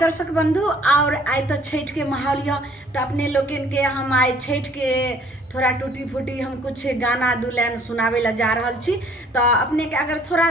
दर्शक बंधु और आए तो छठ के माहौल है तो अपने लोगन के हम आए छठ के थोड़ा टूटी फूटी हम कुछ गाना दू लाइन सुनावे ला जा रहा छी। तो अपने के अगर थोड़ा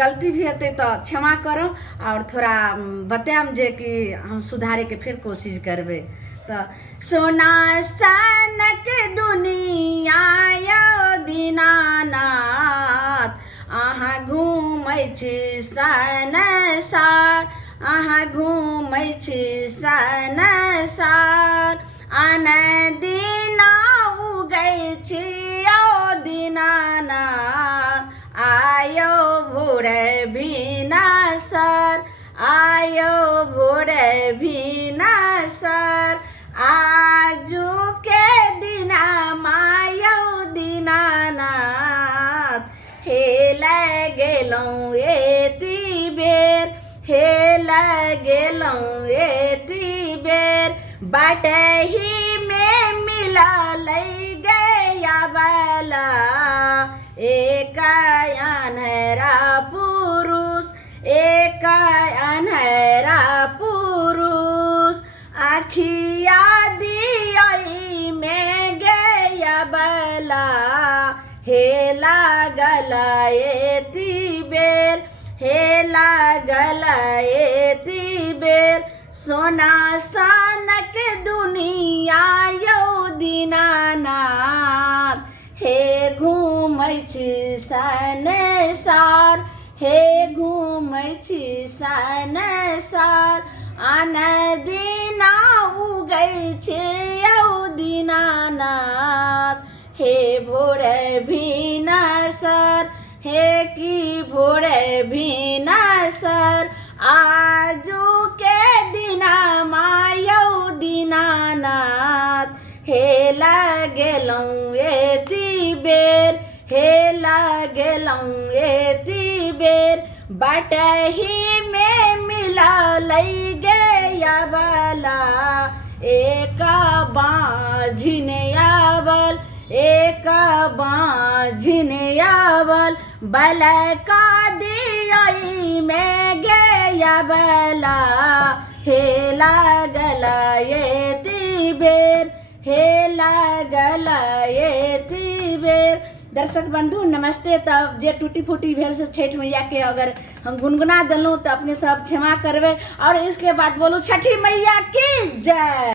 गलती भी होते तो क्षमा करो और थोड़ा बताएम जे कि हम सुधारे के फिर कोशिश करबे। तो सोना सनक दुनिया यो दीनानाथ अहाँ घूमै छी संसार अहाँ घूमै छी संसार आन दिना उगै छी ओ दीनानाथ आयो भोर भिनसर आयो भोर भिनसर आजू के दिना मायो दीनानाथ हेला गेलौं एती बेर हेला गेलौं एती बेर बाटही में मिलल गया वाला एक अन्हरा पुरुष एक अन्हरा पुरुष आखिया दियई में गया वाला हेला गला एती बेर हेला गला एती बेर सोना सनक दुनिया यो दीनानाथ हे घूमै छी संसार हे घूमै छी संसार आन दिना उगै छी यो दीनानाथ हे भोर भिनसर हे की भोर भिनसर आजू के दिना मायो दीनानाथ हेला गेलौं एती बेर हेला गेलौं एती बेर बाटही में मिलल गया वाला एक बाँझिन आवल एक बाँझिन आवल बलका दियई में गया वाला हेला गला एती बेर हेला गला एती बेर। दर्शक बंधु नमस्ते। तब जे टूटी फूटी भेल से छठ मैया के अगर हम गुनगुना दिलूँ तो अपने सब क्षमा करबे और इसके बाद बोलू छठी मैया की जय।